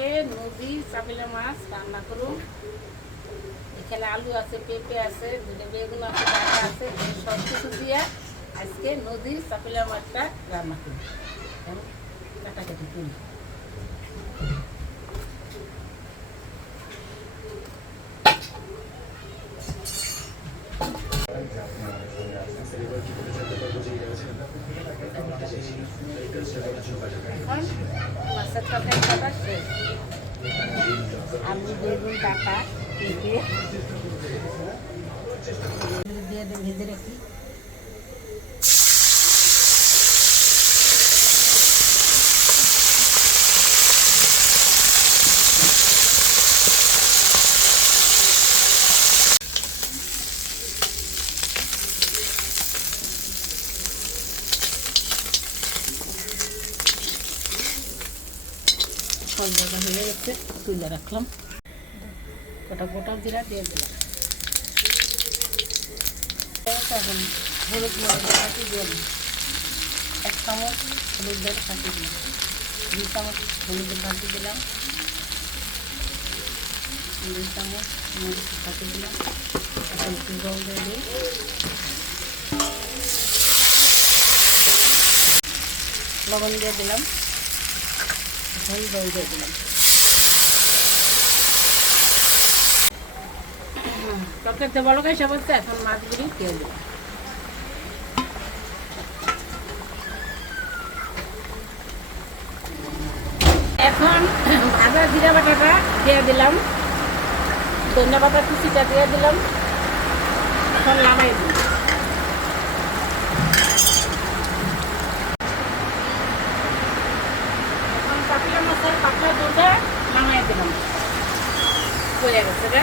আজকে নদী চাপিলা মাছ রান্না করুন। এখানে আলু আছে, পেঁপে আছে, দুটো বেগুন আছে, ডাটা আছে, সব কিছু দিয়ে আজকে নদীর চাপিলা মাছটা রান্না করুন। কাটাকাটি করি। মাছের তরকারি করা শেষ। আলু, বেগুন, ডাটা, পেঁপে দিয়ে ভেজে রাখি। ভাজা হয়ে গেছে, তুলে রাখলাম। গোটা গোটা জিরা দিয়ে দিলাম। এখন হলুদ মরিচের ফাঁকি দিয়ে দিলাম। 1 চামচ হলুদের ফাঁকি দিলাম, 2 চামচ হলুদের ফাঁকি দিলাম, 2 চামচ মরিচের ফাঁকি দিলাম। এখন একটু জল দিয়ে দিই। লবণ দিয়ে দিলাম, জল দিয়ে দিলাম। তরকারিতে বড় গাই সব হচ্ছে। এখন মাছগুলি দিয়ে দিলাম। এখন ভাজা জিরা বাটাটা দিয়ে দিলাম, ধনিয়া পাতা কুচিটা দিয়ে দিলাম। এখন নামাই দিই। এখন পাতলা মাছের পাতলা দুধটা নামাই দিলাম। হয়ে গেছে রে।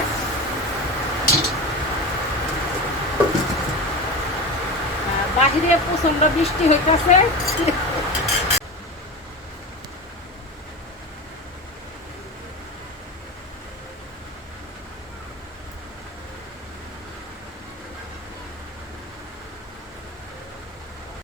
বাহিরে প্রচন্ড বৃষ্টি হইতেছে।